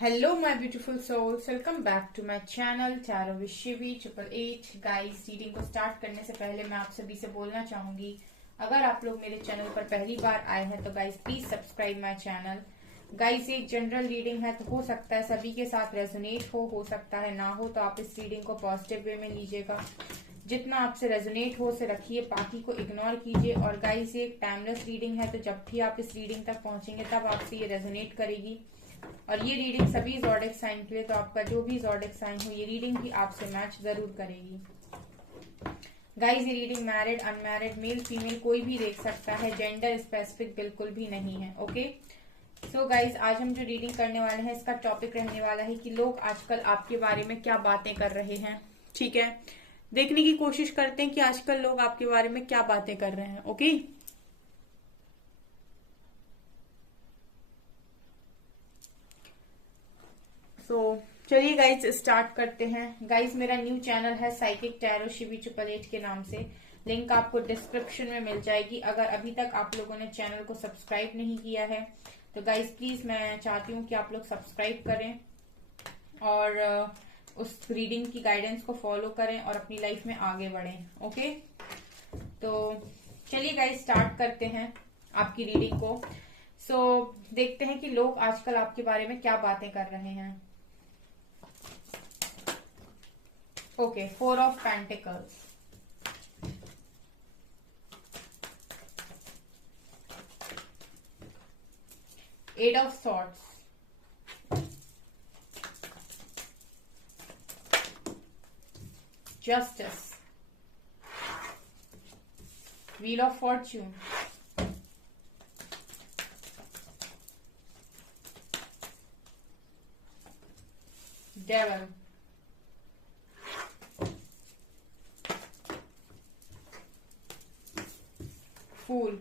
Hello my beautiful souls, welcome back to my channel Tarot with Shivi 888। Guys, reading को start करने से पहले मैं आप सभी से बोलना चाहूंगी, अगर आप लोग मेरे चैनल पर पहली बार आए हैं तो guys please subscribe my channel. Guys, ये एक जनरल रीडिंग है तो हो सकता है सभी के साथ रेजोनेट हो सकता है ना हो, तो आप इस रीडिंग को पॉजिटिव वे में लीजिएगा। जितना आपसे रेजोनेट हो उसे रखिए, बाकी को इग्नोर कीजिए। और गाइस, ये एक टाइमलेस रीडिंग है तो जब भी आप इस रीडिंग तक पहुंचेंगे तब आपसे ये रेजोनेट करेगी। और ये रीडिंग सभी ज़ोडिएक साइन के लिए, तो आपका जो भी ज़ोडिएक साइन हो ये रीडिंग भी आपसे मैच जरूर करेगी। गाइस, ये reading married unmarried male female कोई भी देख सकता है, जेंडर स्पेसिफिक बिल्कुल भी नहीं है। ओके, सो गाइस, आज हम जो रीडिंग करने वाले हैं इसका टॉपिक रहने वाला है कि लोग आजकल आपके बारे में क्या बातें कर रहे हैं। ठीक है, देखने की कोशिश करते हैं कि आजकल लोग आपके बारे में क्या बातें कर रहे हैं। ओके, तो चलिए गाइज स्टार्ट करते हैं। गाइज, मेरा न्यू चैनल है साइकिक टैरो शिवी 888 के नाम से, लिंक आपको डिस्क्रिप्शन में मिल जाएगी। अगर अभी तक आप लोगों ने चैनल को सब्सक्राइब नहीं किया है तो गाइज प्लीज मैं चाहती हूँ कि आप लोग सब्सक्राइब करें और उस रीडिंग की गाइडेंस को फॉलो करें और अपनी लाइफ में आगे बढ़ें। ओके, तो चलिए गाइज स्टार्ट करते हैं आपकी रीडिंग को। सो देखते हैं कि लोग आजकल आपके बारे में क्या बातें कर रहे हैं। Okay, Four of Pentacles. Eight of Swords. Justice. Wheel of Fortune. Devil. Fool.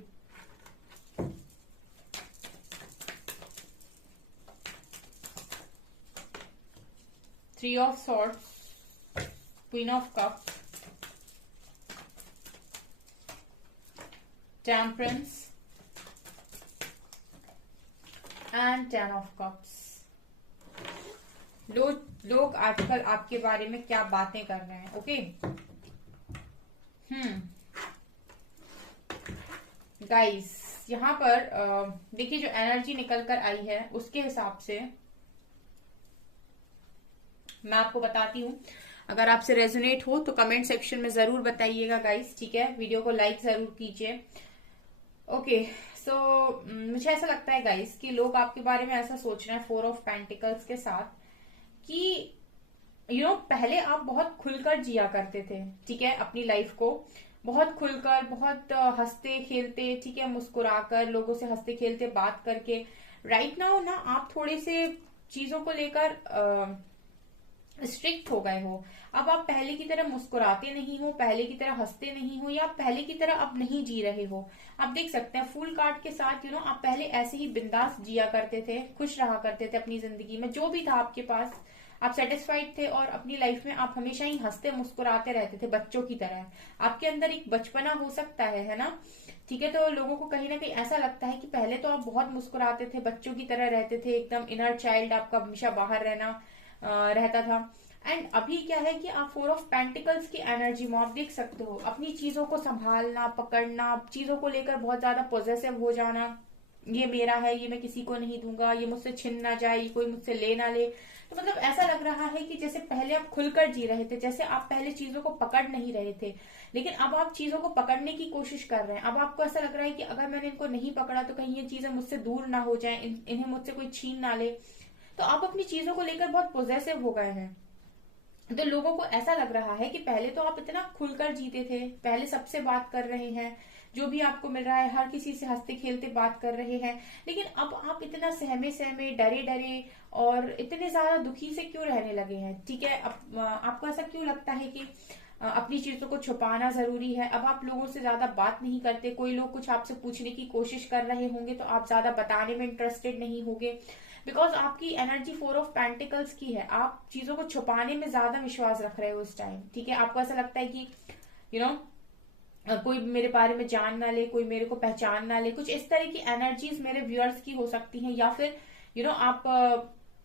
Three of Swords. Queen of Cups. Temperance. And Ten of Cups. लोग आजकल आपके बारे में क्या बातें कर रहे हैं। ओके, गाइस, यहाँ पर देखिए जो एनर्जी निकल कर आई है उसके हिसाब से मैं आपको बताती हूँ। अगर आपसे रेजोनेट हो तो कमेंट सेक्शन में जरूर बताइएगा गाइस। ठीक है, वीडियो को लाइक जरूर कीजिए। ओके, सो मुझे ऐसा लगता है गाइस कि लोग आपके बारे में ऐसा सोच रहे हैं फोर ऑफ पेंटिकल्स के साथ कि पहले आप बहुत खुलकर जिया करते थे। ठीक है, अपनी लाइफ को बहुत खुलकर, बहुत हंसते खेलते, ठीक है, मुस्कुराकर, लोगों से हंसते खेलते बात करके। राइट नाउ ना आप थोड़े से चीजों को लेकर स्ट्रिक्ट हो गए हो। अब आप पहले की तरह मुस्कुराते नहीं हो, पहले की तरह हंसते नहीं हो, या आप पहले की तरह अब नहीं जी रहे हो। आप देख सकते हैं फुल कार्ड के साथ आप पहले ऐसे ही बिंदास जिया करते थे, खुश रहा करते थे अपनी जिंदगी में, जो भी था आपके पास आप सेटिस्फाइड थे और अपनी लाइफ में आप हमेशा ही हंसते मुस्कुराते रहते थे बच्चों की तरह। आपके अंदर एक बचपना हो सकता है ना। ठीक है, तो लोगों को कहीं ना कहीं ऐसा लगता है कि पहले तो आप बहुत मुस्कुराते थे, बच्चों की तरह रहते थे, एकदम इनर चाइल्ड आपका हमेशा बाहर रहता था। एंड अभी क्या है कि आप फोर ऑफ पेंटिकल्स की एनर्जी में आप देख सकते हो अपनी चीजों को संभालना, पकड़ना, चीजों को लेकर बहुत ज्यादा पॉजेसिव हो जाना। ये मेरा है, ये मैं किसी को नहीं दूंगा, ये मुझसे छिन ना जाए, ये कोई मुझसे ले ना ले। तो मतलब ऐसा लग रहा है कि जैसे पहले आप खुलकर जी रहे थे, जैसे आप पहले चीजों को पकड़ नहीं रहे थे, लेकिन अब आप चीजों को पकड़ने की कोशिश कर रहे हैं। अब आपको ऐसा लग रहा है कि अगर मैंने इनको नहीं पकड़ा तो कहीं ये चीजें मुझसे दूर ना हो जाए, इन्हें मुझसे कोई छीन ना ले। तो आप अपनी चीजों को लेकर बहुत पॉजेसिव हो गए हैं। तो लोगों को ऐसा लग रहा है कि पहले तो आप इतना खुलकर जीते थे, पहले सबसे बात कर रहे हैं, जो भी आपको मिल रहा है हर किसी से हंसते खेलते बात कर रहे हैं। लेकिन अब आप इतना सहमे सहमे, डरे डरे और इतने ज्यादा दुखी से क्यों रहने लगे हैं। ठीक है, आपको ऐसा क्यों लगता है कि अपनी चीजों को छुपाना जरूरी है। अब आप लोगों से ज्यादा बात नहीं करते, कोई लोग कुछ आपसे पूछने की कोशिश कर रहे होंगे तो आप ज्यादा बताने में इंटरेस्टेड नहीं होंगे, बिकॉज आपकी एनर्जी फोर ऑफ पेंटिकल्स की है। आप चीजों को छुपाने में ज्यादा विश्वास रख रहे हो इस टाइम। ठीक है, आपको ऐसा लगता है कि यू नो कोई मेरे बारे में जान ना ले, कोई मेरे को पहचान ना ले, कुछ इस तरह की एनर्जीज मेरे व्यूअर्स की हो सकती हैं। या फिर आप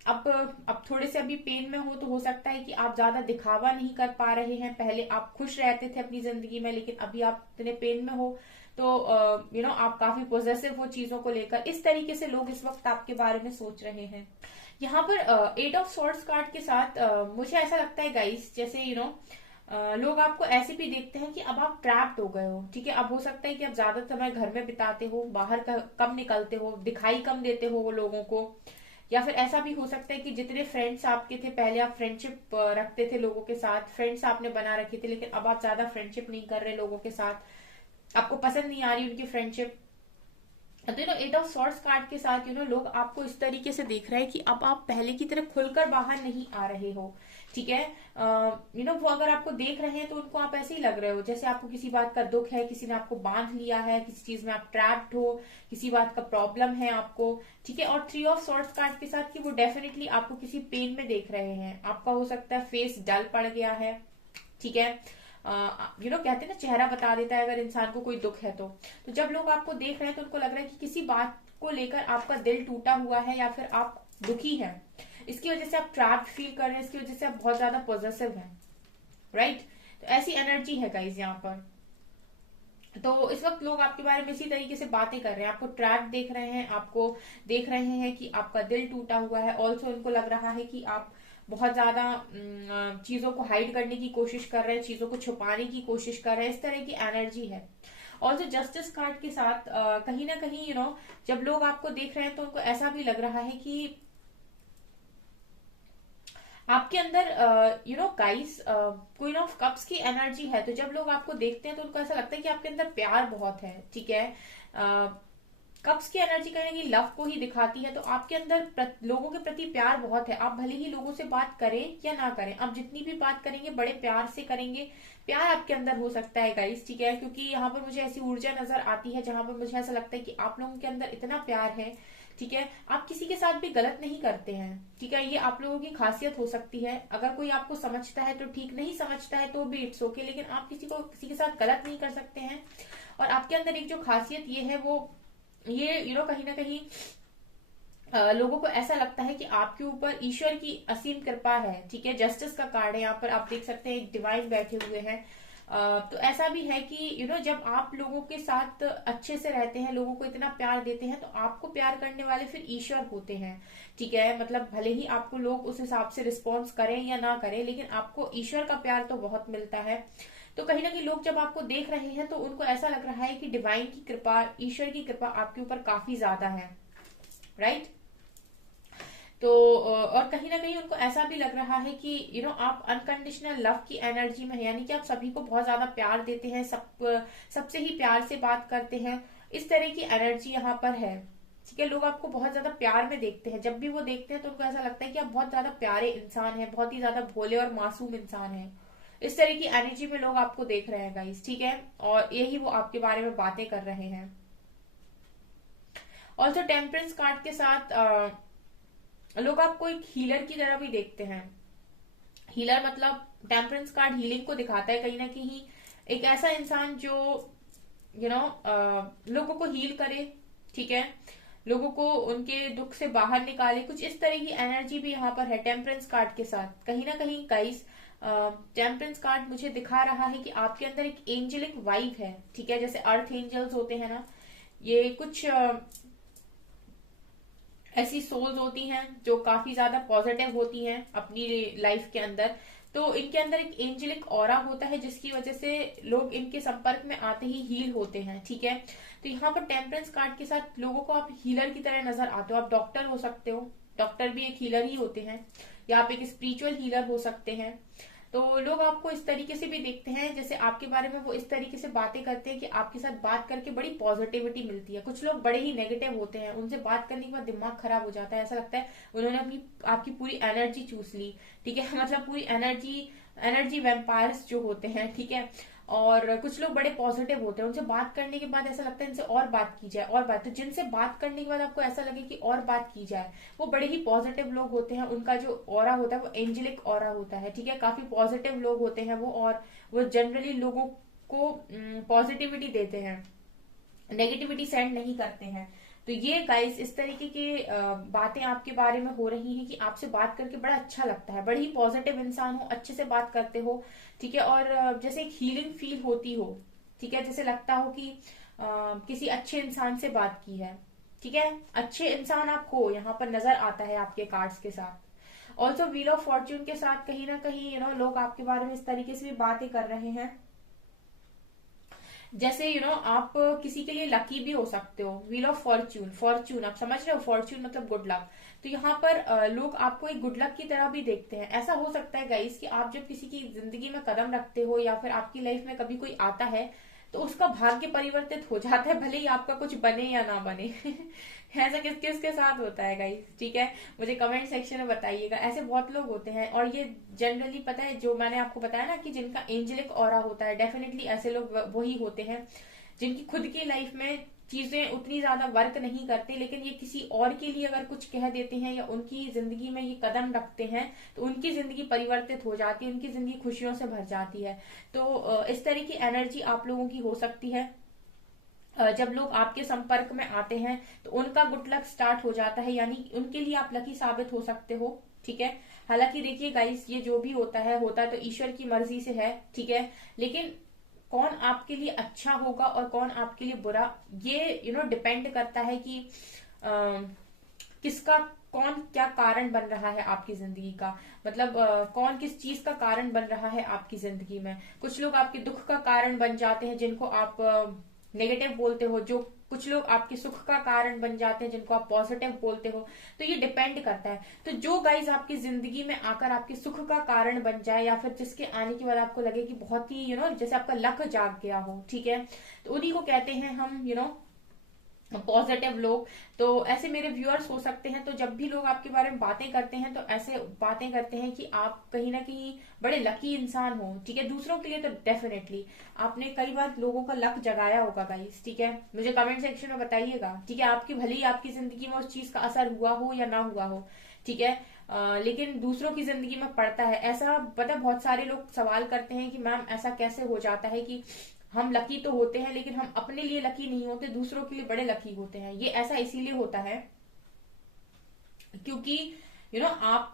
अब थोड़े से अभी पेन में हो तो हो सकता है कि आप ज्यादा दिखावा नहीं कर पा रहे हैं। पहले आप खुश रहते थे अपनी जिंदगी में, लेकिन अभी आप इतने पेन में हो तो आप काफी पॉजेसिव हो चीजों को लेकर। इस तरीके से लोग इस वक्त आपके बारे में सोच रहे हैं। यहाँ पर एट ऑफ सॉर्ड्स कार्ड के साथ मुझे ऐसा लगता है गाइस, जैसे लोग आपको ऐसे भी देखते हैं कि अब आप ट्रैप्ड हो गए हो। ठीक है, अब हो सकता है कि आप ज्यादा समय घर में बिताते हो, बाहर कम निकलते हो, दिखाई कम देते हो वो लोगों को। या फिर ऐसा भी हो सकता है कि जितने फ्रेंड्स आपके थे पहले, आप फ्रेंडशिप रखते थे लोगों के साथ, फ्रेंड्स आपने बना रखे थे, लेकिन अब आप ज्यादा फ्रेंडशिप नहीं कर रहे लोगों के साथ, आपको पसंद नहीं आ रही उनकी फ्रेंडशिप। तो एट ऑफ सॉर्ड्स कार्ड के साथ लोग आपको इस तरीके से देख रहे हैं कि अब आप पहले की तरह खुलकर बाहर नहीं आ रहे हो। ठीक है, वो अगर आपको देख रहे हैं तो उनको आप ऐसे ही लग रहे हो जैसे आपको किसी बात का दुख है, किसी ने आपको बांध लिया है, किसी चीज में आप ट्रैप्ड हो, किसी बात का प्रॉब्लम है आपको। ठीक है, और थ्री ऑफ सॉर्ड्स कार्ड के साथ कि वो डेफिनेटली आपको किसी पेन में देख रहे हैं। आपका हो सकता है फेस डल पड़ गया है। ठीक है, कहते हैं ना, चेहरा बता देता है अगर इंसान को कोई दुख है तो जब लोग आपको देख रहे हैं तो उनको लग रहा है कि किसी बात को लेकर आपका दिल टूटा हुआ है या फिर आप दुखी हैं। इसकी वजह से आप ट्रैप्ड फील कर रहे हैं, इसकी वजह से आप बहुत ज्यादा पॉजिटिव हैं। राइट, तो ऐसी एनर्जी है गाइज यहाँ पर। तो इस वक्त लोग आपके बारे में इसी तरीके से बातें कर रहे हैं, आपको ट्रैप देख रहे हैं, आपको देख रहे हैं कि आपका दिल टूटा हुआ है। ऑल्सो उनको लग रहा है कि आप बहुत ज्यादा चीजों को हाइड करने की कोशिश कर रहे हैं, चीजों को छुपाने की कोशिश कर रहे हैं। इस तरह की एनर्जी है। ऑल्सो जस्टिस कार्ड के साथ कहीं ना कहीं जब लोग आपको देख रहे हैं तो उनको ऐसा भी लग रहा है कि आपके अंदर गाइस क्वीन ऑफ कप्स की एनर्जी है। तो जब लोग आपको देखते हैं तो उनको ऐसा लगता है कि आपके अंदर प्यार बहुत है। ठीक है, कप्स की एनर्जी कहीं लव को ही दिखाती है। तो आपके अंदर लोगों के प्रति प्यार बहुत है। आप भले ही लोगों से बात करें या ना करें, आप जितनी भी बात करेंगे बड़े प्यार से करेंगे। प्यार आपके अंदर हो सकता है गाइस। ठीक है, क्योंकि यहाँ पर मुझे ऐसी ऊर्जा नजर आती है जहां पर मुझे ऐसा लगता है कि आप लोगों के अंदर इतना प्यार है। ठीक है, आप किसी के साथ भी गलत नहीं करते हैं। ठीक है, ये आप लोगों की खासियत हो सकती है। अगर कोई आपको समझता है तो ठीक, नहीं समझता है तो भी इट्स ओके, लेकिन आप किसी के साथ गलत नहीं कर सकते हैं। और आपके अंदर एक जो खासियत ये है वो ये कहीं ना कहीं लोगों को ऐसा लगता है कि आपके ऊपर ईश्वर की असीम कृपा है। ठीक है, जस्टिस का कार्ड है यहाँ पर, आप देख सकते हैं एक डिवाइन बैठे हुए हैं। तो ऐसा भी है कि जब आप लोगों के साथ अच्छे से रहते हैं, लोगों को इतना प्यार देते हैं, तो आपको प्यार करने वाले फिर ईश्वर होते हैं। ठीक है, मतलब भले ही आपको लोग उस हिसाब से रिस्पॉन्स करें या ना करें, लेकिन आपको ईश्वर का प्यार तो बहुत मिलता है। तो कहीं ना कहीं लोग जब आपको देख रहे हैं तो उनको ऐसा लग रहा है कि डिवाइन की कृपा, ईश्वर की कृपा आपके ऊपर काफी ज्यादा है। राइट, तो और कहीं ना कहीं उनको ऐसा भी लग रहा है कि आप अनकंडीशनल लव की एनर्जी में है, यानी कि आप सभी को बहुत ज्यादा प्यार देते हैं, सबसे ही प्यार से बात करते हैं। इस तरह की एनर्जी यहाँ पर है। ठीक है, लोग आपको बहुत ज्यादा प्यार में देखते हैं। जब भी वो देखते हैं तो उनको ऐसा लगता है कि आप बहुत ज्यादा प्यारे इंसान हैं, बहुत ही ज्यादा भोले और मासूम इंसान हैं। इस तरह की एनर्जी में लोग आपको देख रहे हैं गाइस। ठीक है, और यही वो आपके बारे में बातें कर रहे हैं। ऑल्सो टेम्परेंस कार्ड के साथ लोग आपको एक हीलर की तरह भी देखते हैं। हीलर मतलब टेम्परेंस कार्ड हीलिंग को दिखाता है कहीं ना कहीं। एक ऐसा इंसान जो लोगों को हील करे। ठीक है, लोगों को उनके दुख से बाहर निकाले, कुछ इस तरह की एनर्जी भी यहाँ पर है टेम्परेंस कार्ड के साथ। कहीं ना कहीं गाइस टेम्परेंस कार्ड मुझे दिखा रहा है कि आपके अंदर एक एंजेलिक वाइब है। ठीक है, जैसे अर्थ एंजल्स होते हैं ना, ये कुछ ऐसी सोल्स होती हैं जो काफी ज्यादा पॉजिटिव होती हैं अपनी लाइफ के अंदर। तो इनके अंदर एक एंजेलिक ऑरा होता है जिसकी वजह से लोग इनके संपर्क में आते ही हील होते हैं। ठीक है, तो यहाँ पर टेम्परेंस कार्ड के साथ लोगों को आप हीलर की तरह नजर आते हो। आप डॉक्टर हो सकते हो, डॉक्टर भी एक हीलर ही होते हैं, या आप एक स्पिरिचुअल हीलर हो सकते हैं। तो लोग आपको इस तरीके से भी देखते हैं, जैसे आपके बारे में वो इस तरीके से बातें करते हैं कि आपके साथ बात करके बड़ी पॉजिटिविटी मिलती है। कुछ लोग बड़े ही नेगेटिव होते हैं, उनसे बात करने के बाद दिमाग खराब हो जाता है, ऐसा लगता है उन्होंने आपकी पूरी एनर्जी चूस ली। ठीक है, मतलब पूरी एनर्जी वैम्पायर्स जो होते हैं। ठीक है, और कुछ लोग बड़े पॉजिटिव होते हैं, उनसे बात करने के बाद ऐसा लगता है इनसे और बात की जाए, और बात। तो जिनसे बात करने के बाद आपको ऐसा लगे कि और बात की जाए, वो बड़े ही पॉजिटिव लोग होते हैं। उनका जो ऑरा होता है वो एंजेलिक ऑरा होता है। ठीक है, काफी पॉजिटिव लोग होते हैं वो, और वो जनरली लोगों को पॉजिटिविटी देते हैं, नेगेटिविटी सेंड नहीं करते हैं। तो ये गाइस इस तरीके की बातें आपके बारे में हो रही हैं कि आपसे बात करके बड़ा अच्छा लगता है, बड़ी ही पॉजिटिव इंसान हो, अच्छे से बात करते हो, ठीक है। और जैसे एक हीलिंग फील होती हो, ठीक है, जैसे लगता हो कि किसी अच्छे इंसान से बात की है, ठीक है। अच्छे इंसान आप हो, यहाँ पर नजर आता है आपके कार्ड्स के साथ। ऑल्सो व्हील ऑफ फॉर्च्यून के साथ कहीं ना कहीं लोग आपके बारे में इस तरीके से भी बातें कर रहे हैं, जैसे आप किसी के लिए लकी भी हो सकते हो। व्हील ऑफ फॉर्च्यून, फॉर्च्यून आप समझ रहे हो, फॉर्च्यून मतलब गुड लक। तो यहाँ पर लोग आपको एक गुड लक की तरह भी देखते हैं। ऐसा हो सकता है गाइस कि आप जब किसी की जिंदगी में कदम रखते हो या फिर आपकी लाइफ में कभी कोई आता है तो उसका भाग्य परिवर्तित हो जाता है, भले ही आपका कुछ बने या ना बने। ऐसा किस किसके साथ होता है गाइस, ठीक है, मुझे कमेंट सेक्शन में बताइएगा। ऐसे बहुत लोग होते हैं, और ये जनरली पता है, जो मैंने आपको बताया ना कि जिनका एंजेलिक ऑरा होता है, डेफिनेटली ऐसे लोग वही होते हैं जिनकी खुद की लाइफ में चीजें उतनी ज्यादा वर्क नहीं करती, लेकिन ये किसी और के लिए अगर कुछ कह देते हैं या उनकी जिंदगी में ये कदम रखते हैं तो उनकी जिंदगी परिवर्तित हो जाती है, उनकी जिंदगी खुशियों से भर जाती है। तो इस तरह की एनर्जी आप लोगों की हो सकती है। जब लोग आपके संपर्क में आते हैं तो उनका गुड लक स्टार्ट हो जाता है, यानी उनके लिए आप लकी साबित हो सकते हो, ठीक है। हालांकि देखिए गाइस, ये जो भी होता तो ईश्वर की मर्जी से है, ठीक है, लेकिन कौन आपके लिए अच्छा होगा और कौन आपके लिए बुरा, ये डिपेंड करता है कि किसका, कौन क्या कारण बन रहा है आपकी जिंदगी का, मतलब कौन किस चीज का कारण बन रहा है आपकी जिंदगी में। कुछ लोग आपके दुख का कारण बन जाते हैं जिनको आप नेगेटिव बोलते हो, जो कुछ लोग आपके सुख का कारण बन जाते हैं जिनको आप पॉजिटिव बोलते हो। तो ये डिपेंड करता है। तो जो गाइज आपकी जिंदगी में आकर आपके सुख का कारण बन जाए या फिर जिसके आने के बाद आपको लगे कि बहुत ही जैसे आपका लक जाग गया हो, ठीक है, तो उन्हीं को कहते हैं हम पॉजिटिव लोग। तो ऐसे मेरे व्यूअर्स हो सकते हैं। तो जब भी लोग आपके बारे में बातें करते हैं तो ऐसे बातें करते हैं कि आप कहीं ना कहीं बड़े लकी इंसान हो, ठीक है। दूसरों के लिए तो डेफिनेटली आपने कई बार लोगों का लक जगाया होगा गाइस, ठीक है, मुझे कमेंट सेक्शन में बताइएगा, ठीक है। आपकी भले ही आपकी जिंदगी में उस चीज का असर हुआ हो या ना हुआ हो, ठीक है, लेकिन दूसरों की जिंदगी में पड़ता है। ऐसा पता, बहुत सारे लोग सवाल करते हैं कि मैम ऐसा कैसे हो जाता है कि हम लकी तो होते हैं लेकिन हम अपने लिए लकी नहीं होते, दूसरों के लिए बड़े लकी होते हैं। ये ऐसा इसीलिए होता है क्योंकि आप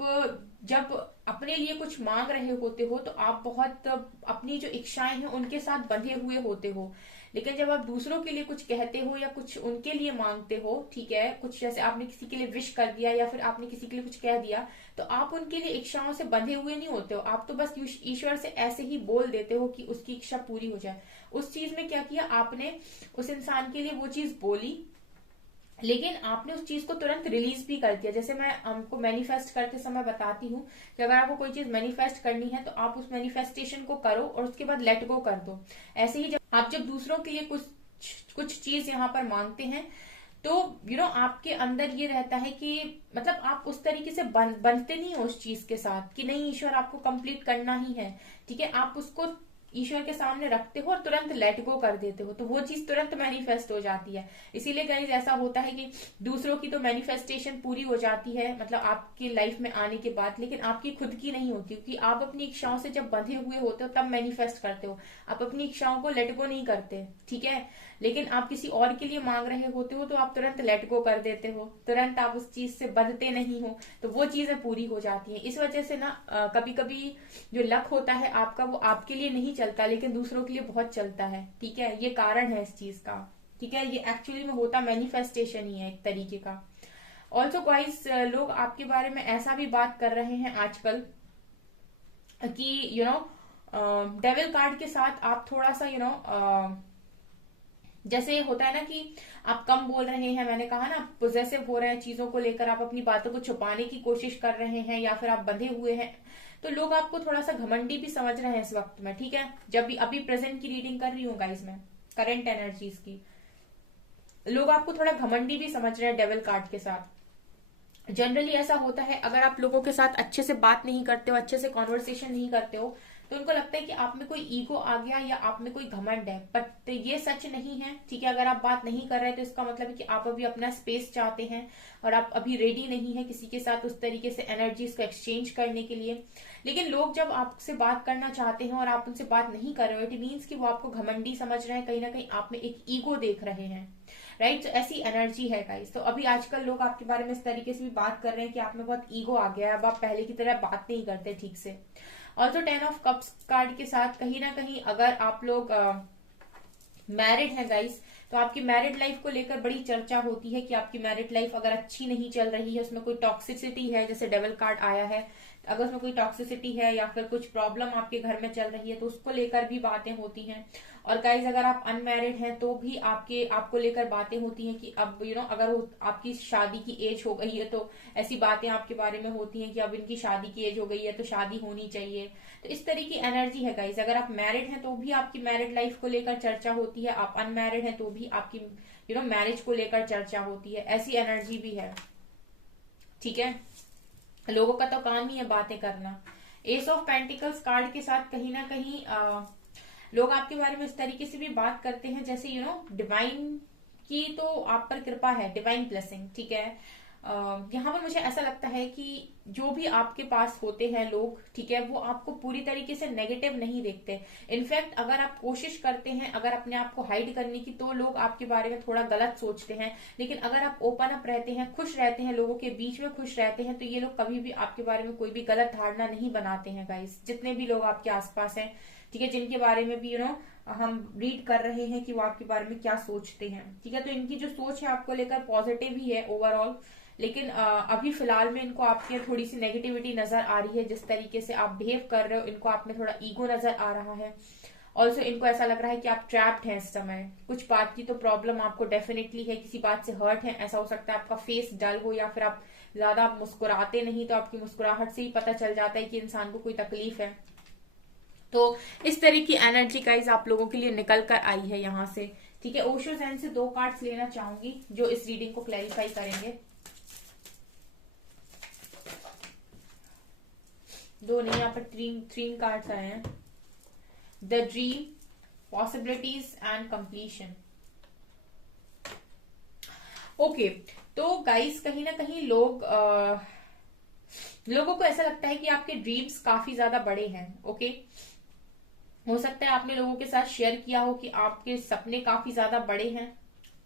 जब अपने लिए कुछ मांग रहे होते हो तो आप बहुत अपनी जो इच्छाएं हैं उनके साथ बंधे हुए होते हो, लेकिन जब आप दूसरों के लिए कुछ कहते हो या कुछ उनके लिए मांगते हो, ठीक है, कुछ जैसे आपने किसी के लिए विश कर दिया या फिर आपने किसी के लिए कुछ कह दिया, तो आप उनके लिए इच्छाओं से बंधे हुए नहीं होते हो। आप तो बस ईश्वर से ऐसे ही बोल देते हो कि उसकी इच्छा पूरी हो जाए। उस चीज में क्या किया आपने, उस इंसान के लिए वो चीज बोली, लेकिन आपने उस चीज को तुरंत रिलीज भी कर दिया। जैसे मैं हमको मैनिफेस्ट करते समय बताती हूँ कि अगर आपको कोई चीज मैनिफेस्ट करनी है तो आप उस मैनिफेस्टेशन को करो और उसके बाद लेट गो कर दो। ऐसे ही जब दूसरों के लिए कुछ चीज यहाँ पर मांगते हैं तो आपके अंदर ये रहता है कि मतलब आप उस तरीके से बंधते नहीं हो उस चीज के साथ कि नहीं ईश्वर आपको कंप्लीट करना ही है, ठीक है। आप उसको ईश्वर के सामने रखते हो और तुरंत लेट गो कर देते हो, तो वो चीज तुरंत मैनिफेस्ट हो जाती है। इसीलिए गाइस ऐसा होता है कि दूसरों की तो मैनिफेस्टेशन पूरी हो जाती है, मतलब आपकी लाइफ में आने के बाद, लेकिन आपकी खुद की नहीं होती, क्योंकि आप अपनी इच्छाओं से जब बंधे हुए होते हो तब मैनिफेस्ट करते हो, आप अपनी इच्छाओं को लेट गो नहीं करते, ठीक है। लेकिन आप किसी और के लिए मांग रहे होते हो तो आप तुरंत लेट गो कर देते हो, तुरंत आप उस चीज से बंधते नहीं हो, तो वो चीजें पूरी हो जाती हैं। इस वजह से ना कभी कभी जो लक होता है आपका वो आपके लिए नहीं चलता लेकिन दूसरों के लिए बहुत चलता है, ठीक है। ये कारण है इस चीज का, ठीक है। ये एक्चुअली में होता मैनिफेस्टेशन ही है एक तरीके का। ऑल्सो गाइस, लोग आपके बारे में ऐसा भी बात कर रहे हैं आजकल कि डेविल कार्ड के साथ आप थोड़ा सा जैसे होता है ना कि आप कम बोल रहे हैं, मैंने कहा ना पोजेसिव हो रहे हैं चीजों को लेकर, आप अपनी बातों को छुपाने की कोशिश कर रहे हैं या फिर आप बंधे हुए हैं, तो लोग आपको थोड़ा सा घमंडी भी समझ रहे हैं इस वक्त में, ठीक है। जब भी अभी प्रेजेंट की रीडिंग कर रही हूँ गाइस मैं, करंट एनर्जीज की, लोग आपको थोड़ा घमंडी भी समझ रहे हैं डेविल कार्ड के साथ। जनरली ऐसा होता है, अगर आप लोगों के साथ अच्छे से बात नहीं करते हो, अच्छे से कॉन्वर्सेशन नहीं करते हो, तो उनको लगता है कि आप में कोई ईगो आ गया या आप में कोई घमंड है, बट ये सच नहीं है, ठीक है। अगर आप बात नहीं कर रहे तो इसका मतलब है कि आप अभी अपना स्पेस चाहते हैं और आप अभी रेडी नहीं है किसी के साथ उस तरीके से एनर्जीज को एक्सचेंज करने के लिए। लेकिन लोग जब आपसे बात करना चाहते हैं और आप उनसे बात नहीं कर रहे हो, इट मीन्स कि वो आपको घमंडी समझ रहे हैं, कहीं ना कहीं आप में एक ईगो देख रहे हैं। राइट। तो ऐसी एनर्जी है गाइस। तो अभी आजकल लोग आपके बारे में इस तरीके से भी बात कर रहे हैं कि आप में बहुत ईगो आ गया है, अब आप पहले की तरह बात नहीं करते ठीक से। और तो 10 ऑफ कप्स कार्ड के साथ कहीं ना कहीं अगर आप लोग मैरिड है गाइस, तो आपकी मैरिड लाइफ को लेकर बड़ी चर्चा होती है कि आपकी मैरिड लाइफ अगर अच्छी नहीं चल रही है, उसमें कोई टॉक्सिसिटी है, जैसे डेविल कार्ड आया है, अगर उसमें कोई टॉक्सिसिटी है या फिर कुछ प्रॉब्लम आपके घर में चल रही है तो उसको लेकर भी बातें होती हैं। और गाइज अगर आप अनमैरिड हैं तो भी आपको लेकर बातें होती हैं कि अब अगर आपकी शादी की एज हो गई है तो ऐसी बातें आपके बारे में होती हैं कि अब इनकी शादी की एज हो गई है तो शादी होनी चाहिए। तो इस तरह की एनर्जी है गाइज। अगर आप मैरिड हैं तो भी आपकी मैरिड लाइफ को लेकर चर्चा होती है, आप अनमैरिड हैं तो भी आपकी मैरिज को लेकर चर्चा होती है, ऐसी एनर्जी भी है। ठीक है, लोगों का तो काम ही है बातें करना। एस ऑफ पेंटिकल्स कार्ड के साथ कहीं ना कहीं लोग आपके बारे में इस तरीके से भी बात करते हैं जैसे डिवाइन की तो आप पर कृपा है, डिवाइन ब्लेसिंग। ठीक है, यहाँ पर मुझे ऐसा लगता है कि जो भी आपके पास होते हैं लोग, ठीक है, वो आपको पूरी तरीके से नेगेटिव नहीं देखते। इनफैक्ट अगर आप कोशिश करते हैं अगर अपने आप को हाइड करने की तो लोग आपके बारे में थोड़ा गलत सोचते हैं, लेकिन अगर आप ओपन अप रहते हैं, खुश रहते हैं, लोगों के बीच में खुश रहते हैं, तो ये लोग कभी भी आपके बारे में कोई भी गलत धारणा नहीं बनाते हैं गाइस। जितने भी लोग आपके आसपास हैं, ठीक है, जिनके बारे में भी हम रीड कर रहे हैं कि वो आपके बारे में क्या सोचते हैं, ठीक है, तो इनकी जो सोच है आपको लेकर पॉजिटिव ही है ओवरऑल। लेकिन अभी फिलहाल में इनको आपकी थोड़ी सी नेगेटिविटी नजर आ रही है, जिस तरीके से आप बिहेव कर रहे हो, इनको आप में थोड़ा ईगो नजर आ रहा है। ऑल्सो इनको ऐसा लग रहा है कि आप ट्रैप्ड हैं इस समय, कुछ बात की तो प्रॉब्लम आपको डेफिनेटली है, किसी बात से हर्ट है। ऐसा हो सकता है आपका फेस डल हो या फिर आप ज्यादा मुस्कुराते नहीं, तो आपकी मुस्कुराहट से ही पता चल जाता है कि इंसान को कोई तकलीफ है। तो इस तरह की एनर्जी गाइज आप लोगों के लिए निकल कर आई है यहाँ से। ठीक है, ओशो ज़ेन से 2 कार्ड्स लेना चाहूंगी जो इस रीडिंग को क्लैरिफाई करेंगे। 2 नहीं, यहाँ पर 3 कार्ड्स आए हैं। The dream, possibilities and completion. Okay, तो गाइस कहीं ना कहीं लोगों को ऐसा लगता है कि आपके ड्रीम्स काफी ज्यादा बड़े हैं। ओके, हो सकता है आपने लोगों के साथ शेयर किया हो कि आपके सपने काफी ज्यादा बड़े हैं।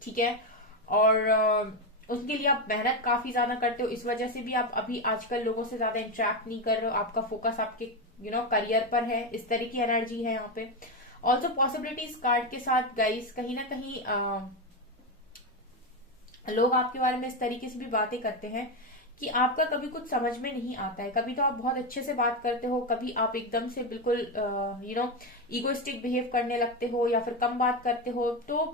ठीक है, और उसके लिए आप मेहनत काफी ज्यादा करते हो, इस वजह से भी आप अभी आजकल लोगों से ज्यादा इंटरेक्ट नहीं कर रहे हो, आपका फोकस आपके करियर पर है। इस तरह की एनर्जी है यहाँ पे। ऑल्सो पॉसिबिलिटीज कार्ड के साथ गाइस कहीं ना कहीं लोग आपके बारे में इस तरीके से भी बातें करते हैं कि आपका कभी कुछ समझ में नहीं आता है। कभी तो आप बहुत अच्छे से बात करते हो, कभी आप एकदम से बिल्कुल ईगोइस्टिक बिहेव करने लगते हो या फिर कम बात करते हो। तो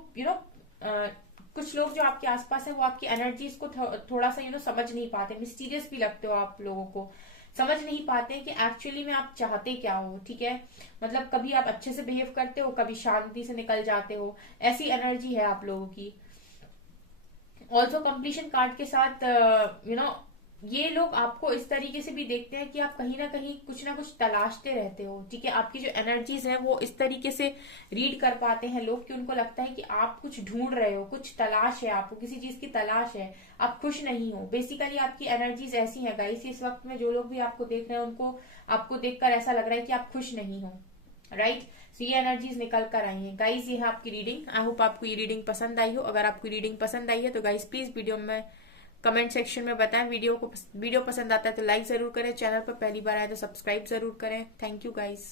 कुछ लोग जो आपके आसपास है वो आपकी एनर्जीज को थोड़ा सा समझ नहीं पाते, मिस्टीरियस भी लगते हो आप लोगों को, समझ नहीं पाते कि एक्चुअली में आप चाहते क्या हो। ठीक है, मतलब कभी आप अच्छे से बिहेव करते हो, कभी शांति से निकल जाते हो, ऐसी एनर्जी है आप लोगों की। ऑल्सो कंप्लीशन कार्ड के साथ ये लोग आपको इस तरीके से भी देखते हैं कि आप कहीं ना कहीं कुछ ना कुछ तलाशते रहते हो। ठीक है, आपकी जो एनर्जीज है वो इस तरीके से रीड कर पाते हैं लोग कि उनको लगता है कि आप कुछ ढूंढ रहे हो, कुछ तलाश है, आपको किसी चीज की तलाश है, आप खुश नहीं हो। बेसिकली आपकी एनर्जीज ऐसी है गाइस, इस वक्त में जो लोग भी आपको देख रहे हैं उनको आपको देखकर ऐसा लग रहा है कि आप खुश नहीं हो। राइट, सो ये एनर्जीज निकल कर आई है गाइस। ये है आपकी रीडिंग। आई होप आपको ये रीडिंग पसंद आई हो। अगर आपको रीडिंग पसंद आई है तो गाइस प्लीज वीडियो में कमेंट सेक्शन में बताएं। वीडियो पसंद आता है तो लाइक जरूर करें, चैनल पर पहली बार आए तो सब्सक्राइब जरूर करें। Thank you guys.